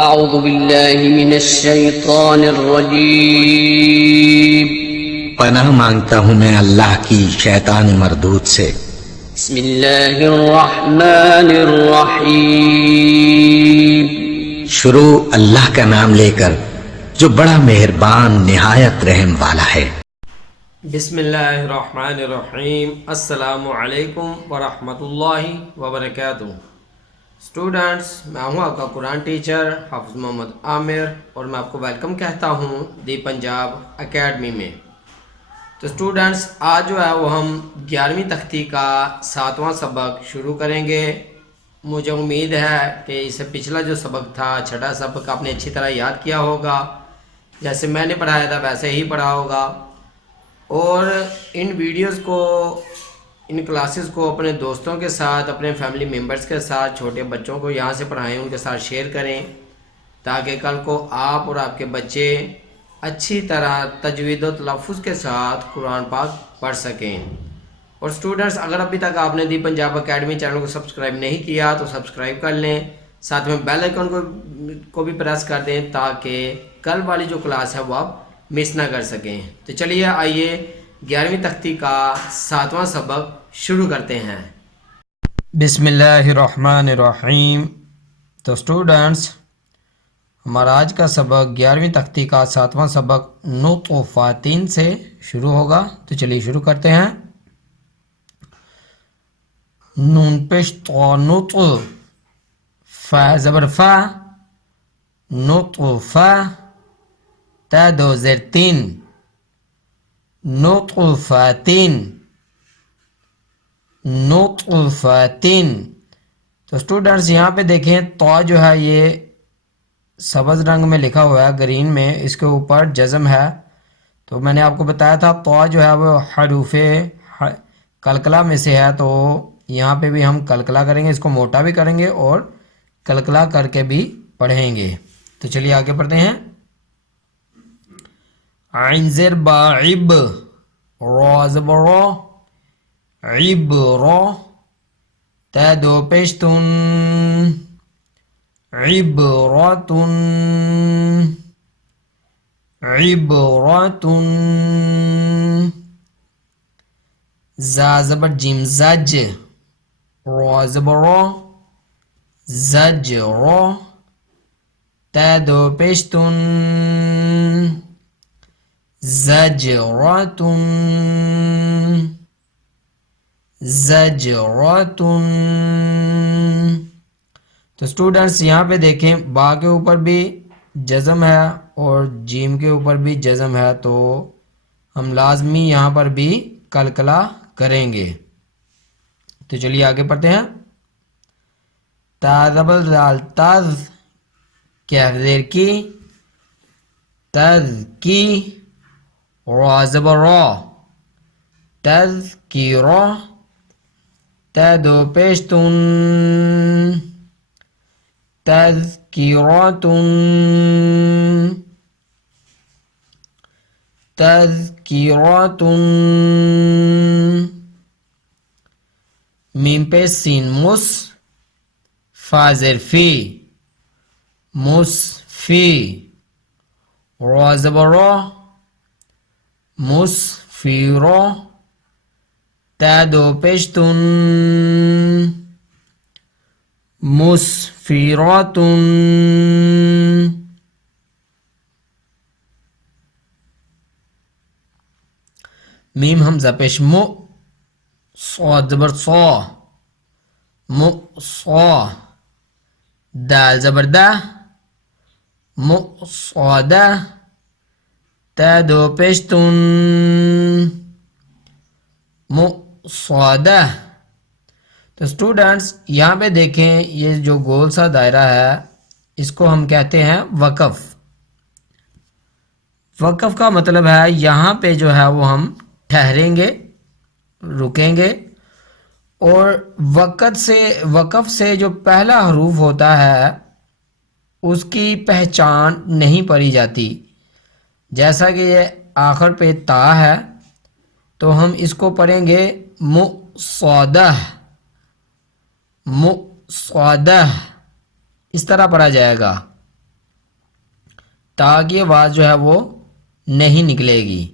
أعوذ بالله من الشيطان الرجيم پناہ مانگتا ہوں میں اللہ کی شیطان مردود سے۔ بسم الله الرحمن الرحيم شروع اللہ کا نام لے کر جو بڑا مہربان نہایت رحم والا ہے۔ بسم اللہ الرحمن الرحیم۔ السلام علیکم ورحمۃ اللہ وبرکاتہ۔ اسٹوڈنٹس، میں ہوں آپ کا قرآن ٹیچر حافظ محمد عامر اور میں آپ کو ویلکم کہتا ہوں دی پنجاب اکیڈمی میں۔ تو اسٹوڈنٹس، آج جو ہے وہ ہم 11ویں تختی کا 7واں سبق شروع کریں گے۔ مجھے امید ہے کہ اس سے پچھلا جو سبق تھا، چھٹا سبق، آپ نے اچھی طرح یاد کیا ہوگا، جیسے میں نے پڑھایا تھا ویسے ہی پڑھا ہوگا، اور ان ویڈیوز کو، ان کلاسز کو اپنے دوستوں کے ساتھ، اپنے فیملی ممبرز کے ساتھ، چھوٹے بچوں کو یہاں سے پڑھائیں، ان کے ساتھ شیئر کریں تاکہ کل کو آپ اور آپ کے بچے اچھی طرح تجوید و تلفظ کے ساتھ قرآن پاک پڑھ سکیں۔ اور اسٹوڈنٹس، اگر ابھی تک آپ نے دی پنجاب اکیڈمی چینل کو سبسکرائب نہیں کیا تو سبسکرائب کر لیں، ساتھ میں بیل آئیکن کو بھی پریس کر دیں تاکہ کل والی جو کلاس ہے وہ آپ مس نہ کر سکیں۔ تو چلیے آئیے 11ویں تختی کا 7واں سبق شروع کرتے ہیں۔ بسم اللہ الرحمن الرحیم۔ تو اسٹوڈنٹس، ہمارا آج کا سبق 11ویں تختی کا 7واں سبق نطفاتین سے شروع ہوگا۔ تو چلیے شروع کرتے ہیں۔ نون پیش تو نطف، فا زبر فا، نطفہ، تا دو زیر تین، نطفاتین، نطفاتین۔ تو اسٹوڈنٹس یہاں پہ دیکھیں، تو جو ہے یہ سبز رنگ میں لکھا ہوا ہے، گرین میں، اس کے اوپر جزم ہے۔ تو میں نے آپ کو بتایا تھا تو جو ہے وہ حروف کلکلہ میں سے ہے، تو یہاں پہ بھی ہم کلکلہ کریں گے، اس کو موٹا بھی کریں گے اور کلکلہ کر کے بھی پڑھیں گے۔ تو چلیے آگے پڑھتے ہیں۔ عین زیر با عب، را زبر را، عب را، تا دو پیش تن، عبرتن، عبرتن، زا زبر جیم زج، را زبر را، زج را، تا دو پیش تن، زجرتن، زجرتن۔ تو اسٹوڈنٹس یہاں پہ دیکھیں، با کے اوپر بھی جزم ہے اور جیم کے اوپر بھی جزم ہے، تو ہم لازمی یہاں پر بھی کلکلہ کریں گے۔ تو چلیے آگے پڑھتے ہیں۔ تا زبر دال تز، کہہ زیر کی، تز کی، را زبر را، تز کی را، تا دو پیش تن، تذکرتن، تذکرتن۔ میم پہ سین مس، فا زیر فی، مسفی، را زبر را، مسفیرا، تا دو پیش تن، مسفیراتن۔ میم حمزہ پیش مو، صاد زبر صا، مصا، دال زبر دا، مصادہ، تا دو پیش تن، مصادہ۔ تو اسٹوڈنٹس یہاں پہ دیکھیں، یہ جو گول سا دائرہ ہے اس کو ہم کہتے ہیں وقف۔ وقف کا مطلب ہے یہاں پہ جو ہے وہ ہم ٹھہریں گے، رکیں گے، اور وقف سے جو پہلا حروف ہوتا ہے اس کی پہچان نہیں پڑھی جاتی۔ جیسا کہ یہ آخر پہ تا ہے تو ہم اس کو پڑھیں گے مصادہ، مصادہ، اس طرح پڑھا جائے گا۔ تا کی آواز جو ہے وہ نہیں نکلے گی.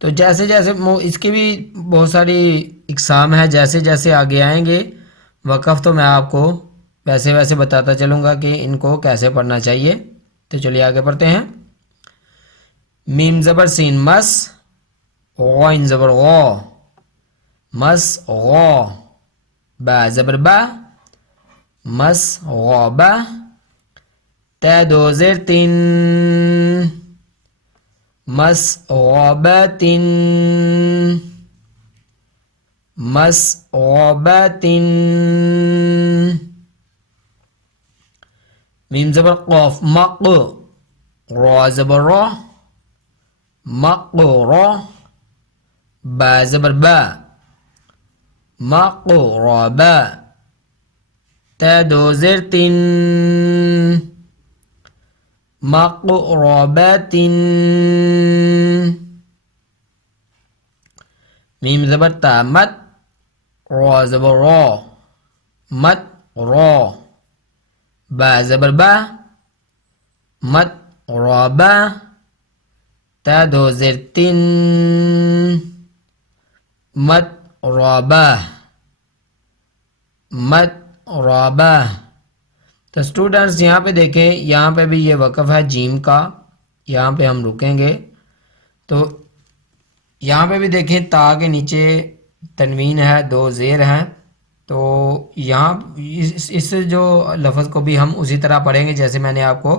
تو جیسے جیسے اس کی بھی بہت ساری اقسام ہے، جیسے جیسے آگے آئیں گے وقف تو میں آپ کو ویسے ویسے بتاتا چلوں گا کہ ان کو کیسے پڑھنا چاہیے. تو چلیے آگے پڑھتے ہیں. میم زبر سین مس، غین زبر غو، مس غو، با زبر با، مس غابہ، تا دو زیر تین، مس غابتن، مس غابتن. میم زبر قاف مق، را زبر را، مق را، با زبر با، مق را با، تا دو زیر تین، مقربت. میم زبر تا مت، را زبر را، مت را، با زبر با، مت را با، تا دو زیر تین، مت را با، مت را با. تو اسٹوڈنٹس یہاں پہ دیکھیں، یہاں پہ بھی یہ وقف ہے جیم کا، یہاں پہ ہم رکیں گے. تو یہاں پہ بھی دیکھیں تا کے نیچے تنوین ہے، دو زیر ہیں. تو یہاں اس جو لفظ کو بھی ہم اسی طرح پڑھیں گے جیسے میں نے آپ کو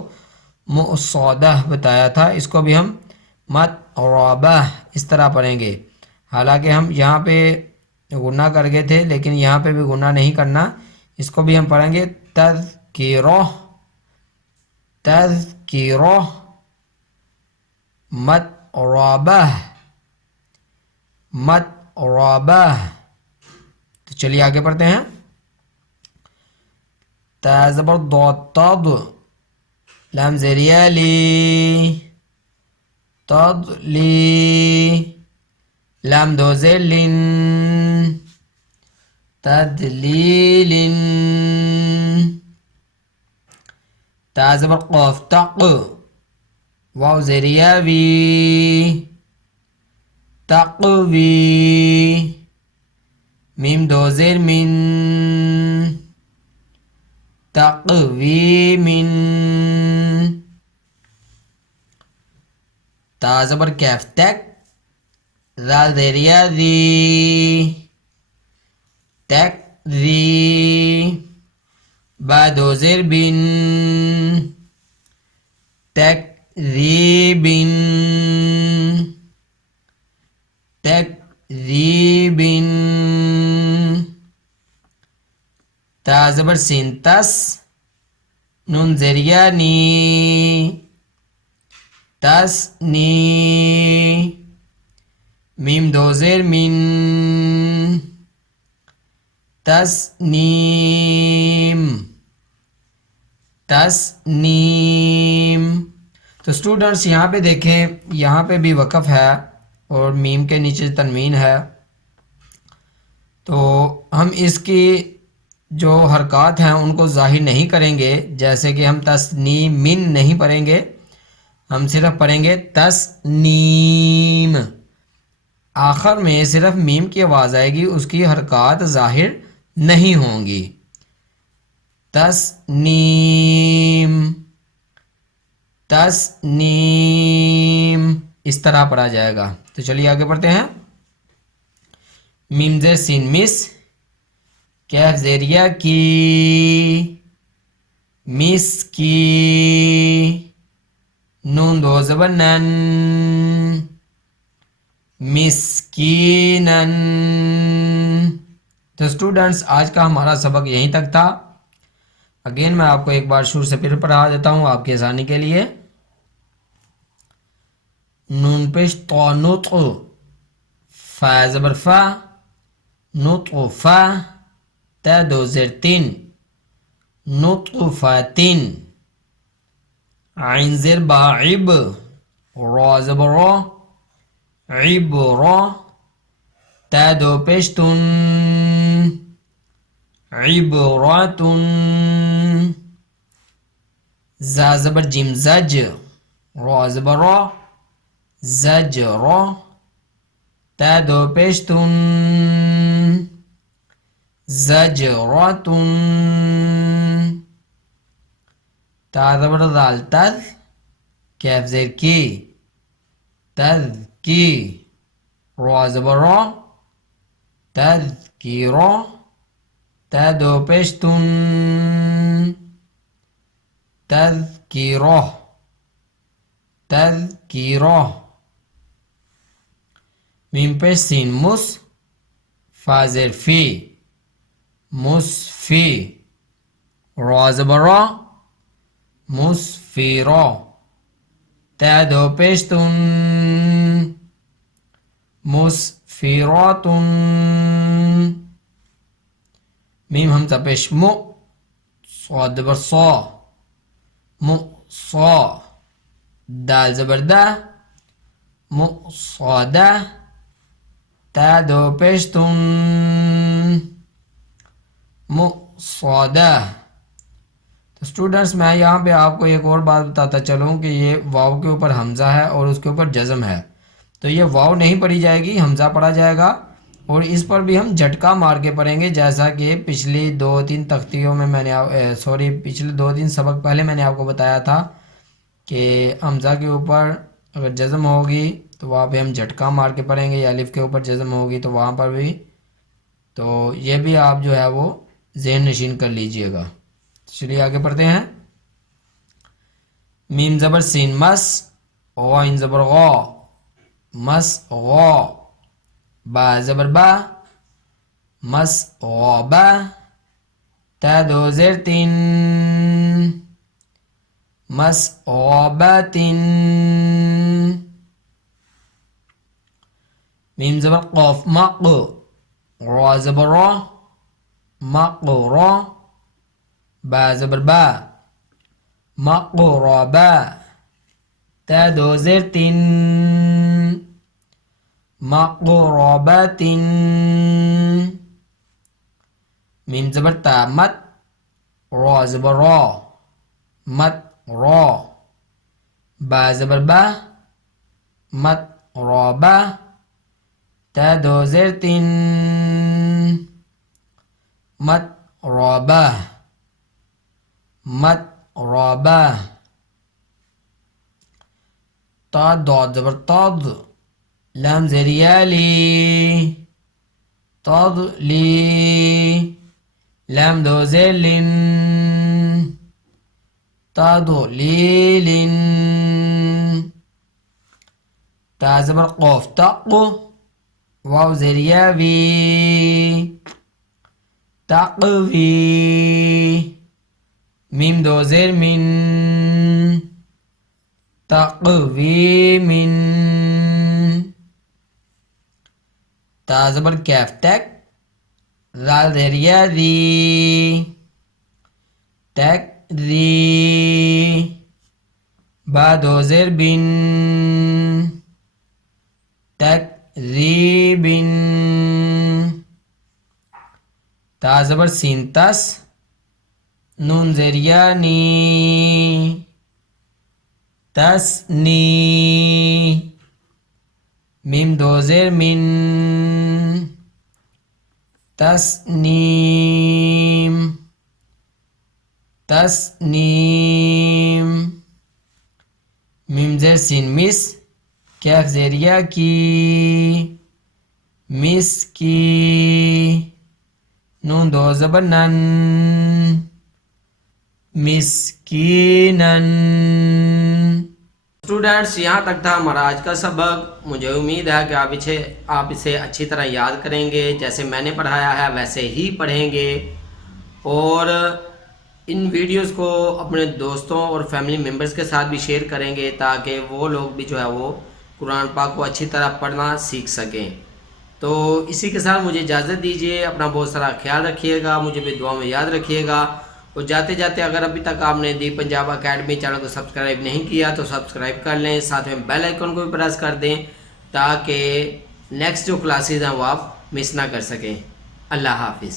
مصودہ بتایا تھا، اس کو بھی ہم مت رابہ اس طرح پڑھیں گے. حالانکہ ہم یہاں پہ غنہ کر گئے تھے لیکن یہاں پہ بھی غنہ نہیں کرنا، اس کو بھی ہم پڑھیں گے تذکرہ، تذکرہ، مت رابہ، مت رابہ. تو چلیے آگے پڑھتے ہیں. تا زبر ضاد تض، لام زیریہ لی، تض لی، لام دو زیر لن، تدلیل. تا زبر قاف تق، واو زیریہ وی، تقوی. میم دو زیر من، تقوی من. تا زبر کیف تک، ذا زیریہ ذی، تک ذی. با دو زیر بن، تک ذی بن، تک ذی بن. تا زبر سین تس، نون زیریہ نی، تس نی. میم دو زیر من، تسنیم، تسنیم. تو اسٹوڈنٹس یہاں پہ دیکھیں، یہاں پہ بھی وقف ہے اور میم کے نیچے تنوین ہے. تو ہم اس کی جو حرکات ہیں ان کو ظاہر نہیں کریں گے، جیسے کہ ہم تسنیمن نہیں پڑھیں گے، ہم صرف پڑھیں گے تسنیم. آخر میں صرف میم کی آواز آئے گی، اس کی حرکات ظاہر نہیں ہوں گی. تسنیم، تسنیم، اس طرح پڑھا جائے گا. تو چلیے آگے پڑھتے ہیں. میم زیر سین مس، کیف زیریہ کی، مس کی. نون دو زبر نن، مسکینن. تو اسٹوڈنٹس آج کا ہمارا سبق یہیں تک تھا. اگین میں آپ کو ایک بار شروع سے پھر پڑھا دیتا ہوں آپ کی آسانی کے لیے. نون پیش تو نطق، فا زبر فا، نطق فا، تا دو زیر تین، نطق فاتن. عین زیر با عب، را زبر را، عبرا، تا دو پیش تن، عبراتن. زا زبر جیم زج، را زبر را زجر تا دو پیش تن زجرة تا زبر دال تذ کیف زیر کی تذکی را زبر را تذکیرہ تا دو پیش تن تذکیرہ تذکیرہ میم پیش سین مس فا زیر فی مسفی را زبر را مسفیرہ تا دو پیش تن مسفیرات میم حمزہ پیش مو صاد زبر صا مصا دال زبر دا مصادہ تا دو پیش تن مصادہ. تو اسٹوڈنٹس میں یہاں پہ آپ کو ایک اور بات بتاتا چلوں کہ یہ واو کے اوپر حمزہ ہے اور اس کے اوپر جزم ہے، تو یہ واو نہیں پڑھی جائے گی، حمزہ پڑھا جائے گا، اور اس پر بھی ہم جھٹکا مار کے پڑھیں گے، جیسا کہ پچھلی 2-3 تختیوں میں میں نے پچھلے 2-3 سبق پہلے میں نے آپ کو بتایا تھا کہ حمزہ کے اوپر اگر جزم ہوگی تو وہاں پہ ہم جھٹکا مار کے پڑھیں گے، یا الف کے اوپر جزم ہوگی تو وہاں پر بھی، تو یہ بھی آپ جو ہے وہ ذہن نشین کر لیجئے گا. چلیے آگے پڑھتے ہیں. میم زبر سین مس غین زبر غا مس غا با زبر با مس غابا تا دو زیر تین مس غاباتن میم زبر قاف مق را زبر را مقرا با زبر با مقربا تا دو زیر تین مقربات میم زبر تا مت را زبر را مت را با زبر با مت رابا تا دو زیر تین مت رابا مت رابا تا داد زبر تاد لام زیر یا لی تاد لی لام دو زیر لن تاد لی لن تا زبر قاف تق واو زیر یا وی تقوی میم دو زیر من تقوی من تا زبر کیف تک زال زیر یا ذی تک ذی با دو زیر بن تک ذی بن تا زبر سین تس نون زیر یا نی تسنی میم دو زیر من تسنیم تسنیم میم زیر سین مس کیف زیر یا کی مس کی نون دو زبر نن مسکینن. اسٹوڈینٹس یہاں تک تھا ہمارا آج کا سبق. مجھے امید ہے کہ آپ اسے اچھی طرح یاد کریں گے، جیسے میں نے پڑھایا ہے ویسے ہی پڑھیں گے، اور ان ویڈیوز کو اپنے دوستوں اور فیملی ممبرز کے ساتھ بھی شیئر کریں گے تاکہ وہ لوگ بھی جو ہے وہ قرآن پاک کو اچھی طرح پڑھنا سیکھ سکیں. تو اسی کے ساتھ مجھے اجازت دیجیے. اپنا بہت سارا خیال رکھیے گا، مجھے بھی دعا میں یاد رکھیے گا، اور جاتے جاتے اگر ابھی تک آپ نے دی پنجاب اکیڈمی چینل کو سبسکرائب نہیں کیا تو سبسکرائب کر لیں، ساتھ میں بیل آئیکن کو بھی پریس کر دیں تاکہ نیکسٹ جو کلاسز ہیں وہ آپ مس نہ کر سکیں. اللہ حافظ.